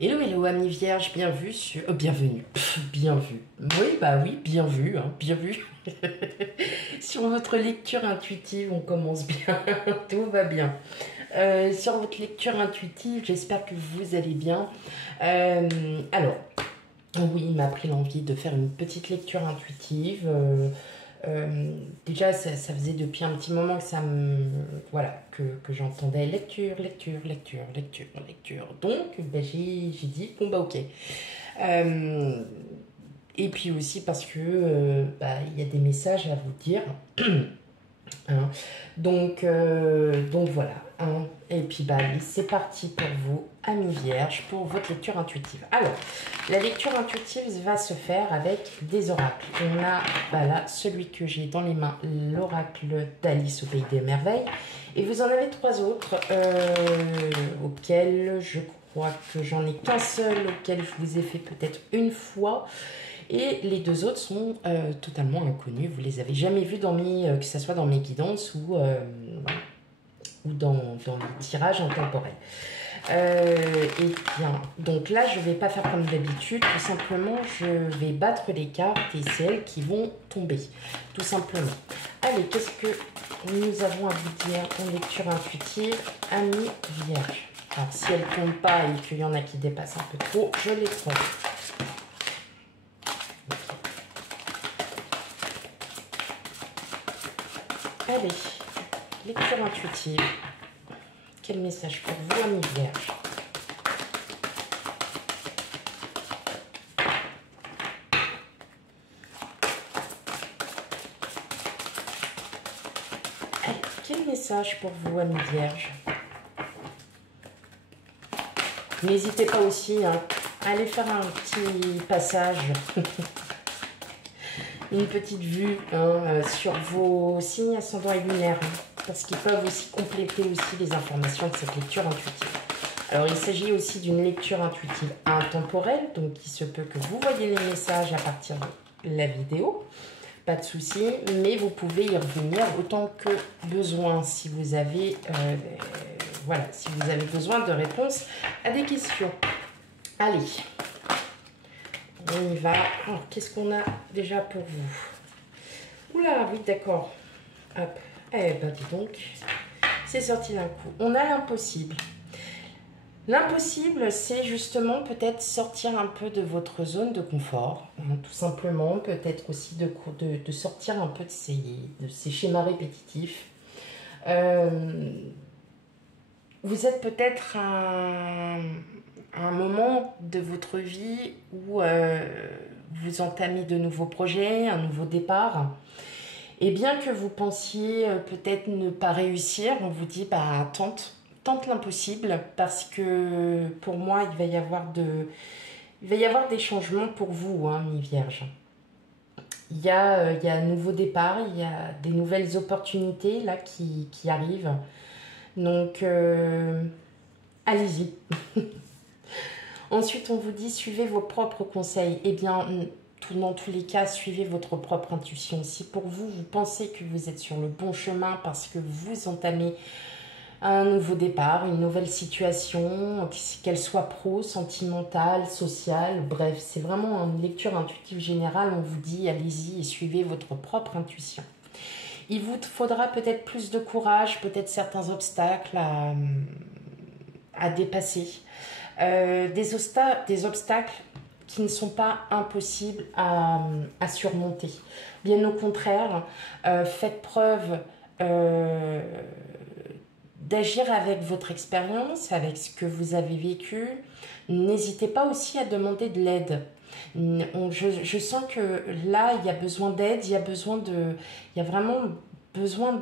Hello, hello, amis vierges, bienvenue sur... bienvenue, bien vu. Oui, bah oui, bien vu, hein, bien vu. Sur votre lecture intuitive, on commence bien, tout va bien. Sur votre lecture intuitive, j'espère que vous allez bien. Alors, oui, il m'a pris l'envie de faire une petite lecture intuitive. Déjà, ça faisait depuis un petit moment que voilà, que j'entendais lecture, lecture, lecture, lecture, lecture. Donc, ben, j'ai dit, bon bah ok. Euh, et puis aussi parce que bah, il y a des messages à vous dire. Hein. Donc voilà. Hein. Et puis bah allez, c'est parti pour vous, amis vierges, pour votre lecture intuitive. Alors, la lecture intuitive va se faire avec des oracles. On a bah là celui que j'ai dans les mains, l'oracle d'Alice au Pays des Merveilles. Et vous en avez trois autres auxquels je crois que j'en ai qu'un seul, auquel je vous ai fait peut-être une fois. Et les deux autres sont totalement inconnus. Vous les avez jamais vus dans que ce soit dans mes guidances ou dans les tirages intemporels. Et bien, donc là, je ne vais pas faire comme d'habitude. Tout simplement, je vais battre les cartes et c'est elles qui vont tomber. Tout simplement. Allez, qu'est-ce que nous avons à vous dire en lecture intuitive, amis vierges? Alors, si elles ne tombent pas et qu'il y en a qui dépassent un peu trop, je les prends. Allez, lecture intuitive. Quel message pour vous, amis vierges? Allez, quel message pour vous, amis vierges? N'hésitez pas aussi à aller faire un petit passage, une petite vue sur vos signes ascendants et lunaires, parce qu'ils peuvent aussi compléter aussi les informations de cette lecture intuitive. Alors, il s'agit aussi d'une lecture intuitive intemporelle, donc il se peut que vous voyez les messages à partir de la vidéo, pas de souci, mais vous pouvez y revenir autant que besoin si vous avez, voilà, si vous avez besoin de réponses à des questions. Allez, on y va. Qu'est-ce qu'on a déjà pour vous? Oula, oui, d'accord. Hop, eh ben dis donc, c'est sorti d'un coup. On a l'impossible. L'impossible, c'est justement peut-être sortir un peu de votre zone de confort, hein, tout simplement, peut-être aussi de sortir un peu de ces schémas répétitifs. Vous êtes peut-être à un moment de votre vie où vous entamez de nouveaux projets, un nouveau départ. Et bien que vous pensiez peut-être ne pas réussir, on vous dit bah tente l'impossible parce que pour moi il va y avoir des changements pour vous, hein, mi Vierge. Il y a un nouveau départ, il y a des nouvelles opportunités là qui arrivent. Donc allez-y. Ensuite on vous dit suivez vos propres conseils. Eh bien dans tous les cas, suivez votre propre intuition. Si pour vous, vous pensez que vous êtes sur le bon chemin parce que vous entamez un nouveau départ, une nouvelle situation, qu'elle soit pro, sentimentale, sociale, bref, c'est vraiment une lecture intuitive générale. On vous dit allez-y et suivez votre propre intuition. Il vous faudra peut-être plus de courage, peut-être certains obstacles à dépasser. Des obstacles qui ne sont pas impossibles à surmonter. Bien au contraire, faites preuve d'agir avec votre expérience, avec ce que vous avez vécu. N'hésitez pas aussi à demander de l'aide. Je sens que là, il y a besoin d'aide, il y a vraiment besoin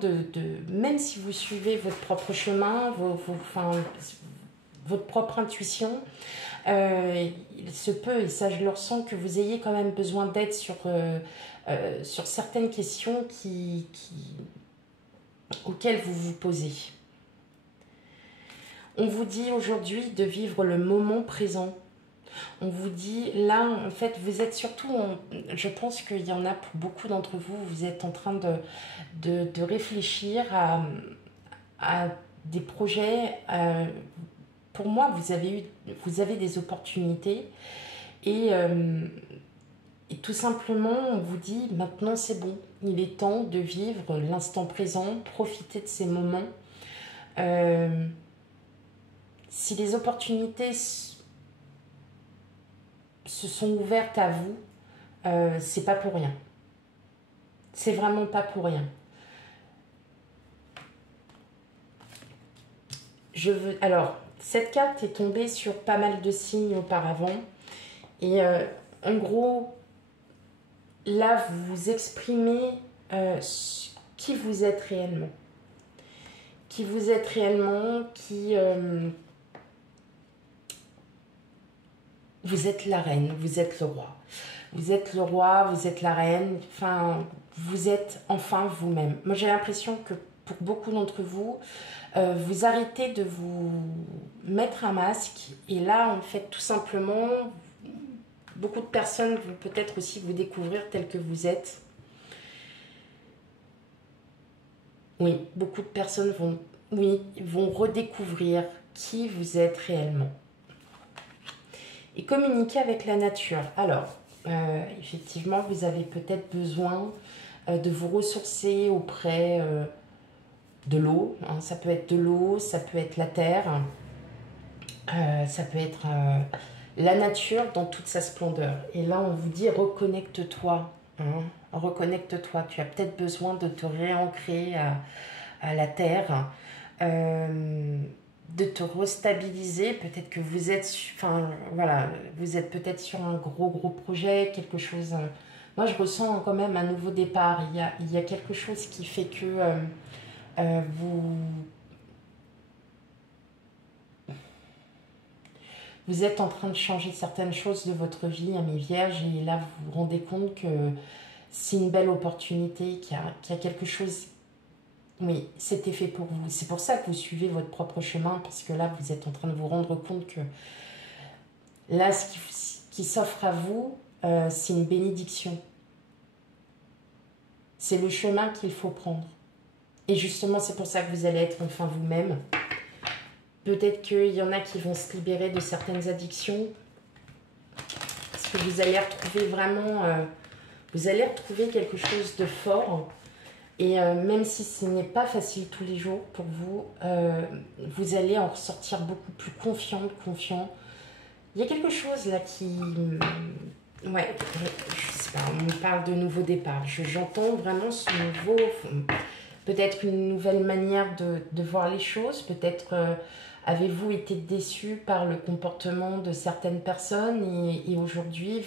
même si vous suivez votre propre chemin, votre propre intuition, il se peut, et ça je le ressens, que vous ayez quand même besoin d'aide sur certaines questions auxquelles vous vous posez. On vous dit aujourd'hui de vivre le moment présent. On vous dit, là, en fait, vous êtes surtout, je pense qu'il y en a pour beaucoup d'entre vous, vous êtes en train de réfléchir à des projets pour moi, vous avez des opportunités et tout simplement, on vous dit, maintenant c'est bon, il est temps de vivre l'instant présent, profiter de ces moments. Si les opportunités se sont ouvertes à vous, c'est pas pour rien. C'est vraiment pas pour rien. Alors, cette carte est tombée sur pas mal de signes auparavant. Et en gros, là, vous vous exprimez qui vous êtes réellement. Qui vous êtes réellement, vous êtes la reine, vous êtes le roi. Vous êtes le roi, vous êtes la reine, enfin, vous êtes enfin vous-même. Moi, j'ai l'impression que pour beaucoup d'entre vous, vous arrêtez de vous mettre un masque. Et là, en fait, tout simplement, beaucoup de personnes vont peut-être aussi vous découvrir tel que vous êtes. Oui, beaucoup de personnes vont redécouvrir qui vous êtes réellement. Et communiquer avec la nature. Alors, effectivement, vous avez peut-être besoin de vous ressourcer auprès de l'eau. Hein. Ça peut être de l'eau, ça peut être la terre, ça peut être la nature dans toute sa splendeur. Et là, on vous dit reconnecte-toi. Hein. Reconnecte-toi. Tu as peut-être besoin de te réancrer à la terre. De te restabiliser, peut-être que vous êtes, enfin voilà, vous êtes peut-être sur un gros projet, quelque chose. Moi, je ressens quand même un nouveau départ. Il y a quelque chose qui fait que vous êtes en train de changer certaines choses de votre vie, mes vierges, et là, vous vous rendez compte que c'est une belle opportunité, qu'il y a quelque chose. Oui, c'était fait pour vous. C'est pour ça que vous suivez votre propre chemin, parce que là, vous êtes en train de vous rendre compte que là, ce qui s'offre à vous, c'est une bénédiction. C'est le chemin qu'il faut prendre. Et justement, c'est pour ça que vous allez être enfin vous-même. Peut-être qu'il y en a qui vont se libérer de certaines addictions, parce que vous allez retrouver vraiment... vous allez retrouver quelque chose de fort. Et même si ce n'est pas facile tous les jours pour vous, vous allez en ressortir beaucoup plus confiant. Il y a quelque chose là qui... Ouais, je sais pas, on me parle de nouveau départ. J'entends vraiment ce nouveau... Peut-être une nouvelle manière de voir les choses. Peut-être avez-vous été déçu par le comportement de certaines personnes et aujourd'hui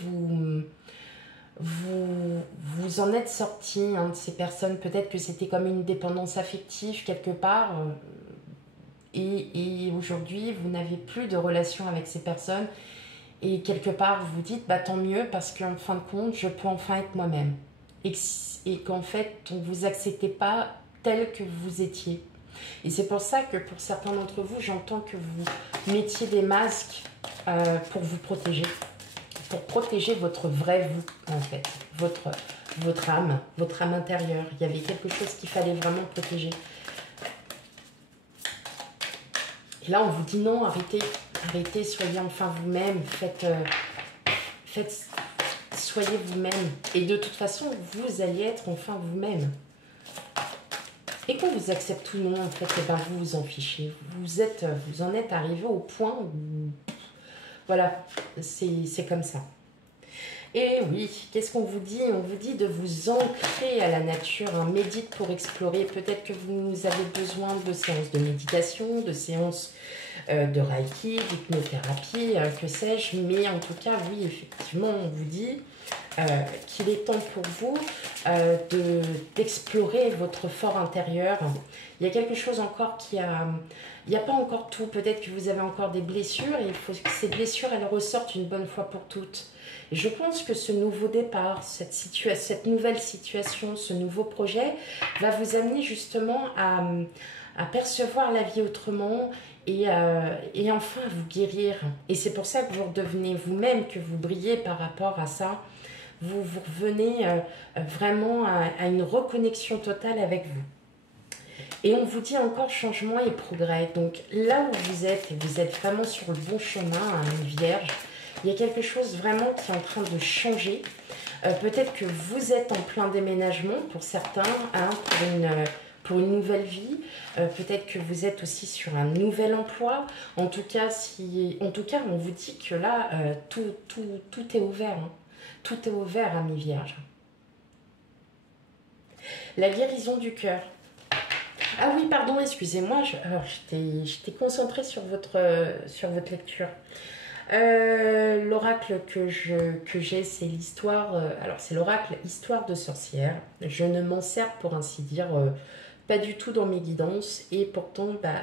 vous en êtes sorti de ces personnes. Peut-être que c'était comme une dépendance affective quelque part et aujourd'hui vous n'avez plus de relation avec ces personnes et quelque part vous vous dites bah tant mieux parce qu'en fin de compte je peux enfin être moi-même et qu'en fait on ne vous acceptait pas tel que vous étiez. Et c'est pour ça que pour certains d'entre vous j'entends que vous mettiez des masques pour vous protéger. Pour protéger votre vrai vous, en fait, votre âme intérieure. Il y avait quelque chose qu'il fallait vraiment protéger. Et là, on vous dit non, arrêtez, soyez enfin vous-même, soyez vous-même. Et de toute façon, vous allez être enfin vous-même. Et qu'on vous accepte ou non, en fait, eh ben, vous vous en fichez. Vous en êtes arrivé au point où... Voilà, c'est comme ça. Et oui, qu'est-ce qu'on vous dit? On vous dit de vous ancrer à la nature, hein. Médite pour explorer. Peut-être que vous avez besoin de séances de méditation, de séances de Reiki, d'hypnothérapie, que sais-je. Mais en tout cas, oui, effectivement, on vous dit qu'il est temps pour vous d'explorer votre fort intérieur. Il y a quelque chose encore qui a... Il n'y a pas encore tout. Peut-être que vous avez encore des blessures et il faut que ces blessures, elles ressortent une bonne fois pour toutes. Et je pense que ce nouveau départ, cette nouvelle situation, ce nouveau projet va vous amener justement à percevoir la vie autrement et enfin à vous guérir. Et c'est pour ça que vous redevenez vous-même, que vous brillez par rapport à ça. Vous revenez vraiment à une reconnexion totale avec vous. Et on vous dit encore changement et progrès. Donc là où vous êtes, et vous êtes vraiment sur le bon chemin, hein, une Vierge, il y a quelque chose vraiment qui est en train de changer. Peut-être que vous êtes en plein déménagement pour certains, hein, pour une nouvelle vie. Peut-être que vous êtes aussi sur un nouvel emploi. En tout cas, on vous dit que là, tout est ouvert. Hein. Tout est ouvert, ami Vierge. La guérison du cœur. Ah oui, pardon, excusez-moi, j'étais concentrée sur votre lecture. L'oracle que j'ai, c'est l'histoire... alors, c'est l'oracle Histoire de sorcière. Je ne m'en sers, pour ainsi dire, pas du tout dans mes guidances. Et pourtant, bah,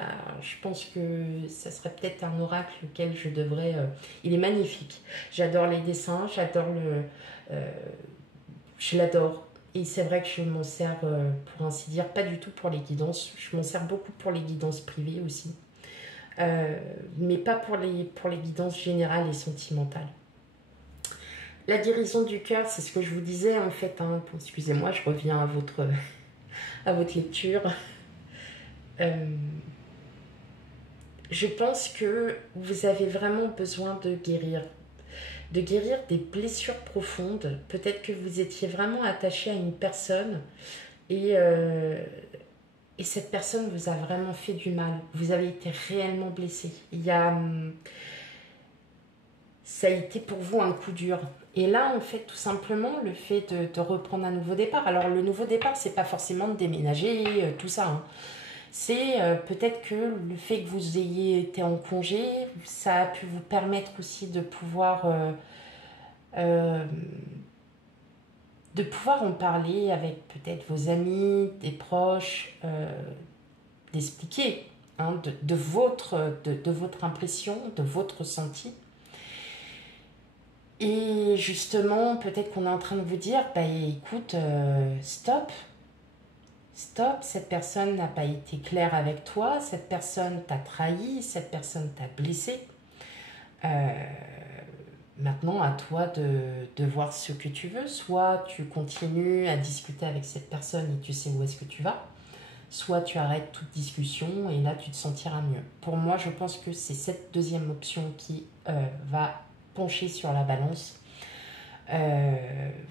je pense que ça serait peut-être un oracle auquel je devrais... il est magnifique. J'adore les dessins, je l'adore. Et c'est vrai que je m'en sers, pour ainsi dire, pas du tout pour les guidances. Je m'en sers beaucoup pour les guidances privées aussi. Mais pas pour les guidances générales et sentimentales. La guérison du cœur, c'est ce que je vous disais en fait. Hein. Excusez-moi, je reviens à votre lecture. Je pense que vous avez vraiment besoin de guérir des blessures profondes. Peut-être que vous étiez vraiment attaché à une personne et cette personne vous a vraiment fait du mal. Vous avez été réellement blessé. Ça a été pour vous un coup dur. Et là, en fait, tout simplement, le fait de reprendre un nouveau départ. Alors, le nouveau départ, c'est pas forcément de déménager, tout ça. Hein. C'est peut-être que le fait que vous ayez été en congé, ça a pu vous permettre aussi de pouvoir en parler avec peut-être vos amis, des proches, d'expliquer hein, de votre impression, de votre ressenti. Et justement, peut-être qu'on est en train de vous dire, bah écoute, stop, cette personne n'a pas été claire avec toi, cette personne t'a trahi, cette personne t'a blessé. Maintenant, à toi de voir ce que tu veux. Soit tu continues à discuter avec cette personne et tu sais où est-ce que tu vas. Soit tu arrêtes toute discussion et là, tu te sentiras mieux. Pour moi, je pense que c'est cette deuxième option qui va pencher sur la balance.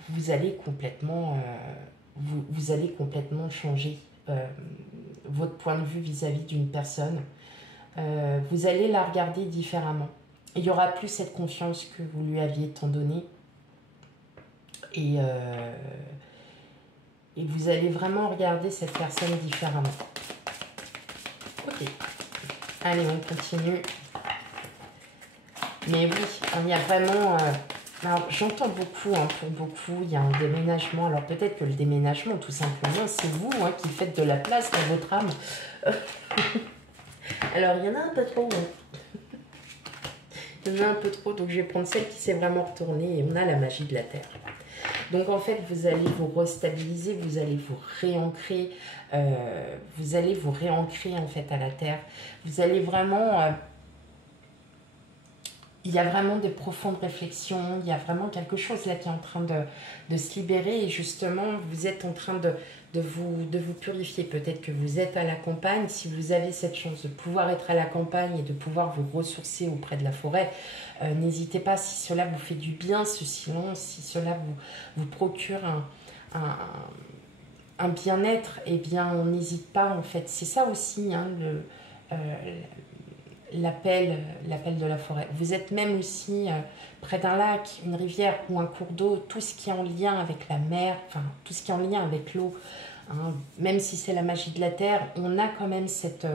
Vous allez complètement, vous allez complètement changer votre point de vue vis-à-vis d'une personne. Vous allez la regarder différemment. Il n'y aura plus cette confiance que vous lui aviez tant donnée. Et vous allez vraiment regarder cette personne différemment. Ok. Allez, on continue. Mais oui, il y a vraiment... alors, j'entends beaucoup, hein, pour beaucoup, il y a un déménagement. Alors, peut-être que le déménagement, tout simplement, c'est vous hein, qui faites de la place dans votre âme. Alors, il y en a un peu trop. Hein. Il y en a un peu trop, donc je vais prendre celle qui s'est vraiment retournée. Et on a la magie de la Terre. Donc, en fait, vous allez vous restabiliser, vous allez vous réancrer. En fait, à la Terre. Vous allez vraiment... il y a vraiment de profondes réflexions, il y a vraiment quelque chose là qui est en train de se libérer et justement, vous êtes en train de vous purifier. Peut-être que vous êtes à la campagne, si vous avez cette chance de pouvoir être à la campagne et de pouvoir vous ressourcer auprès de la forêt, n'hésitez pas, si cela vous fait du bien, ce silence, si cela vous procure un bien-être, eh bien, on n'hésite pas en fait. C'est ça aussi, hein, l'appel de la forêt. Vous êtes même aussi près d'un lac, une rivière ou un cours d'eau, tout ce qui est en lien avec la mer, enfin tout ce qui est en lien avec l'eau, hein, même si c'est la magie de la terre, on a quand même cette...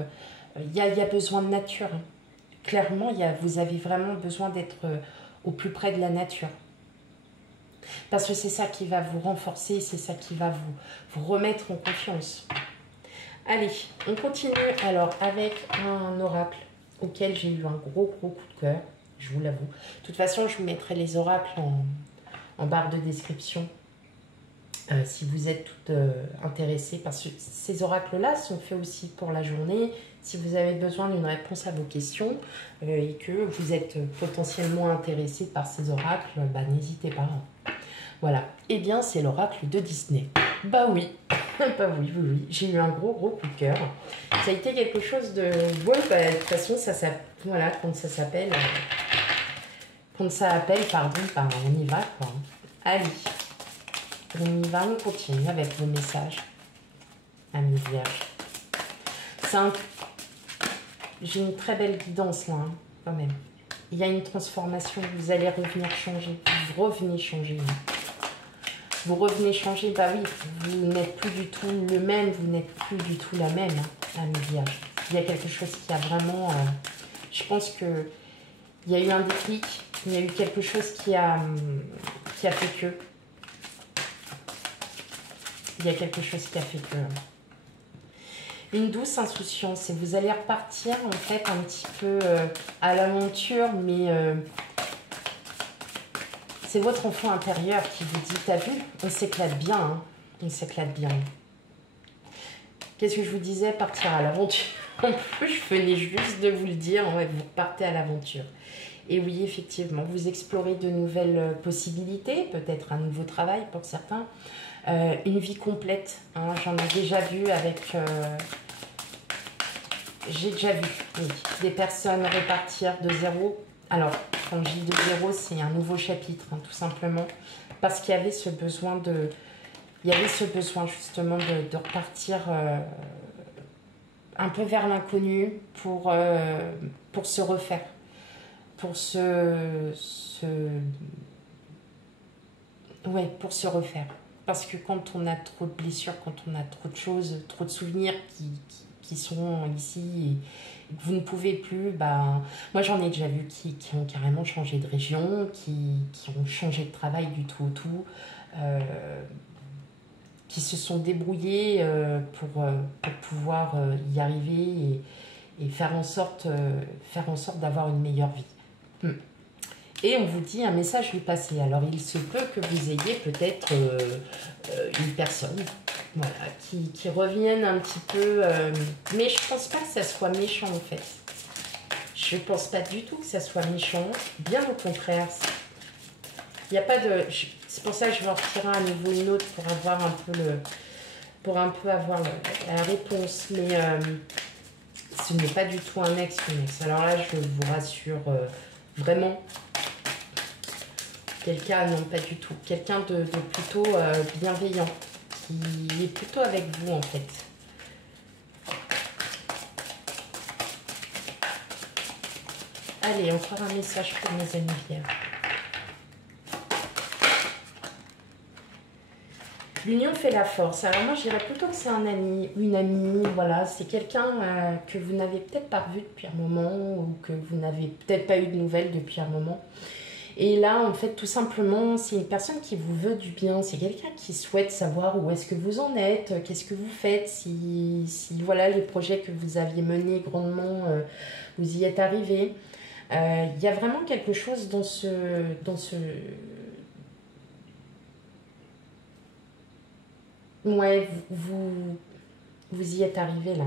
il y a besoin de nature. Hein. Clairement, vous avez vraiment besoin d'être au plus près de la nature. Parce que c'est ça qui va vous renforcer, c'est ça qui va vous remettre en confiance. Allez, on continue alors avec un oracle auquel j'ai eu un gros coup de cœur, je vous l'avoue. De toute façon, je vous mettrai les oracles en barre de description si vous êtes toutes intéressées, parce que ces oracles-là sont faits aussi pour la journée. Si vous avez besoin d'une réponse à vos questions et que vous êtes potentiellement intéressé par ces oracles, bah, n'hésitez pas. Voilà. Eh bien, c'est l'oracle de Disney. Bah oui. Bah oui, oui, oui. J'ai eu un gros coup de cœur. Ça a été quelque chose de... Ouais, bah, de toute façon, voilà, quand ça s'appelle... Quand ça appelle, pardon, bah, on y va, quoi. Allez, on y va, on continue avec vos messages. Amis vierges. J'ai une très belle guidance, là, hein, quand même. Il y a une transformation, vous allez revenir changer. Vous revenez changer. Vous revenez changer, bah oui, vous n'êtes plus du tout le même, vous n'êtes plus du tout la même, hein, amis vierges. Il y a quelque chose qui a vraiment... je pense que il y a eu un déclic, il y a eu quelque chose qui a fait que... Il y a quelque chose qui a fait que... Une douce insouciance, et vous allez repartir en fait un petit peu à l'aventure, mais c'est votre enfant intérieur qui vous dit, t'as vu, on s'éclate bien, hein, on s'éclate bien. Qu'est-ce que je vous disais, partir à l'aventure. En plus, je venais juste de vous le dire, en fait, vous partez à l'aventure. Et oui, effectivement, vous explorez de nouvelles possibilités, peut-être un nouveau travail pour certains, une vie complète. Hein, j'en ai déjà vu avec... j'ai déjà vu, oui, des personnes repartir de zéro. Alors, quand je dis de zéro, c'est un nouveau chapitre, hein, tout simplement. Parce qu'il y avait ce besoin de... Il y avait ce besoin, justement, de repartir un peu vers l'inconnu pour se refaire. Pour ouais, pour se refaire. Parce que quand on a trop de blessures, quand on a trop de choses, trop de souvenirs qui sont ici et que vous ne pouvez plus, bah, moi j'en ai déjà vu qui ont carrément changé de région, qui ont changé de travail du tout au tout, qui se sont débrouillés pour pouvoir y arriver et faire en sorte d'avoir une meilleure vie. Et on vous dit un message du passé. Alors, il se peut que vous ayez peut-être une personne, voilà, qui revienne un petit peu... mais je pense pas que ça soit méchant, en fait. Je pense pas du tout que ça soit méchant. Bien au contraire. Il n'y a pas de... C'est pour ça que je vais en retirer à nouveau une autre pour avoir un peu avoir la réponse. Mais ce n'est pas du tout un ex, une ex. Alors là, je vous rassure vraiment... Quelqu'un, non pas du tout, quelqu'un de plutôt bienveillant, qui est plutôt avec vous en fait. Allez, encore un message pour mes amis vierges. L'union fait la force. Alors moi je dirais plutôt que c'est un ami, une amie, voilà, c'est quelqu'un que vous n'avez peut-être pas revu depuis un moment ou que vous n'avez peut-être pas eu de nouvelles depuis un moment. Et là, en fait, tout simplement, c'est une personne qui vous veut du bien. C'est quelqu'un qui souhaite savoir où est-ce que vous en êtes, qu'est-ce que vous faites, si voilà, les projets que vous aviez menés grandement, vous y êtes arrivés. Il y a vraiment quelque chose dans ce... Ouais, vous y êtes arrivé là.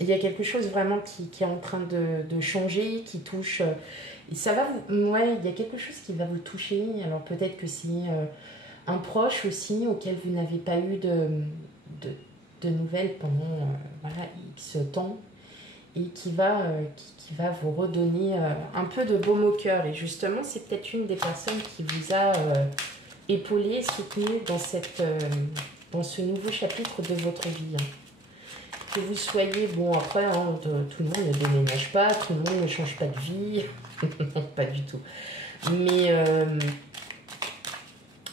Il y a quelque chose vraiment qui est en train de changer, qui touche... Et ça va vous... Ouais, il y a quelque chose qui va vous toucher. Alors peut-être que c'est un proche aussi auquel vous n'avez pas eu de nouvelles pendant voilà, X temps. Et qui va vous redonner un peu de baume au cœur. Et justement, c'est peut-être une des personnes qui vous a épaulé, soutenu dans ce nouveau chapitre de votre vie. Que vous soyez, bon après, hein, tout le monde ne déménage pas, tout le monde ne change pas de vie, non, pas du tout. Mais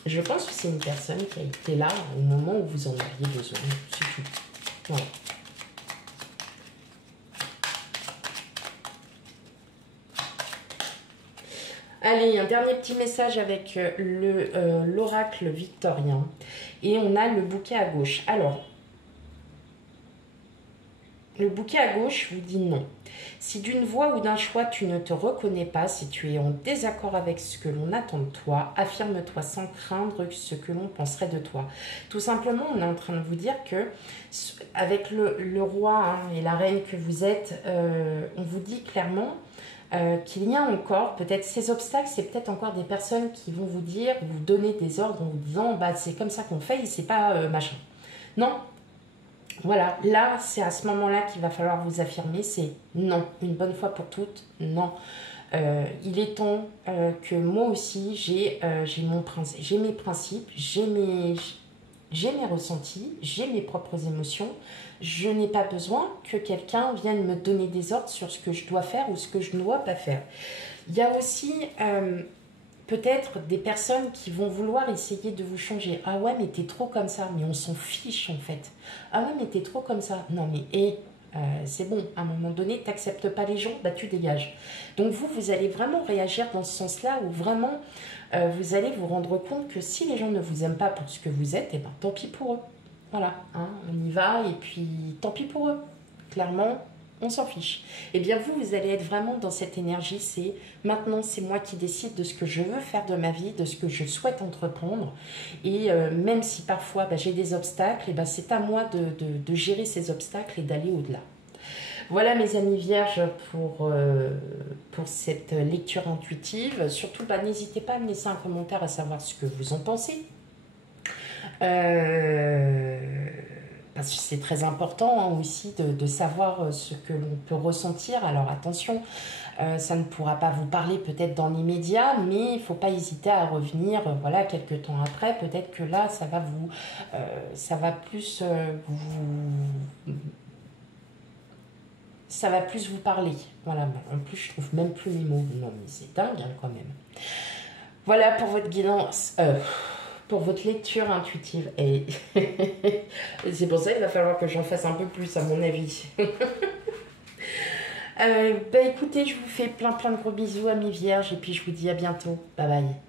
je pense que c'est une personne qui a été là au moment où vous en aviez besoin, c'est tout. Voilà. Allez, un dernier petit message avec l'oracle victorien. Et on a le bouquet à gauche. Alors, le bouquet à gauche vous dit non. Si d'une voix ou d'un choix tu ne te reconnais pas, si tu es en désaccord avec ce que l'on attend de toi, affirme-toi sans craindre ce que l'on penserait de toi. Tout simplement, on est en train de vous dire que avec le roi hein, et la reine que vous êtes, on vous dit clairement, qu'il y a encore, peut-être ces obstacles, c'est peut-être encore des personnes qui vont vous dire, vous donner des ordres en vous disant, bah c'est comme ça qu'on fait, et c'est pas machin. Non, voilà, là, c'est à ce moment-là qu'il va falloir vous affirmer, c'est non, une bonne fois pour toutes, non. Il est temps que moi aussi, j'ai mes principes, j'ai mes ressentis, j'ai mes propres émotions. Je n'ai pas besoin que quelqu'un vienne me donner des ordres sur ce que je dois faire ou ce que je ne dois pas faire. Il y a aussi peut-être des personnes qui vont vouloir essayer de vous changer. Ah ouais, mais t'es trop comme ça. Mais on s'en fiche en fait. Ah ouais, mais t'es trop comme ça. Non mais c'est bon, à un moment donné, t'acceptes pas les gens, bah tu dégages. Donc vous allez vraiment réagir dans ce sens-là où vraiment vous allez vous rendre compte que si les gens ne vous aiment pas pour ce que vous êtes, et ben tant pis pour eux. Voilà, hein, on y va et puis tant pis pour eux. Clairement, on s'en fiche. Et bien vous allez être vraiment dans cette énergie, c'est maintenant c'est moi qui décide de ce que je veux faire de ma vie, de ce que je souhaite entreprendre. Et même si parfois j'ai des obstacles, et ben, c'est à moi de gérer ces obstacles et d'aller au-delà. Voilà mes amis vierges pour cette lecture intuitive. Surtout, n'hésitez pas à me laisser un commentaire à savoir ce que vous en pensez. Parce que c'est très important hein, aussi de savoir ce que l'on peut ressentir. Alors attention, ça ne pourra pas vous parler peut-être dans l'immédiat, mais il ne faut pas hésiter à revenir voilà, quelques temps après. Peut-être que là, ça va plus vous parler. Voilà, en plus, je trouve même plus mes mots. Non, mais c'est dingue hein, quand même. Voilà pour votre guidance. Pour votre lecture intuitive. Et c'est pour ça qu'il va falloir que j'en fasse un peu plus, à mon avis. Écoutez, je vous fais plein de gros bisous à mes vierges et puis je vous dis à bientôt. Bye bye.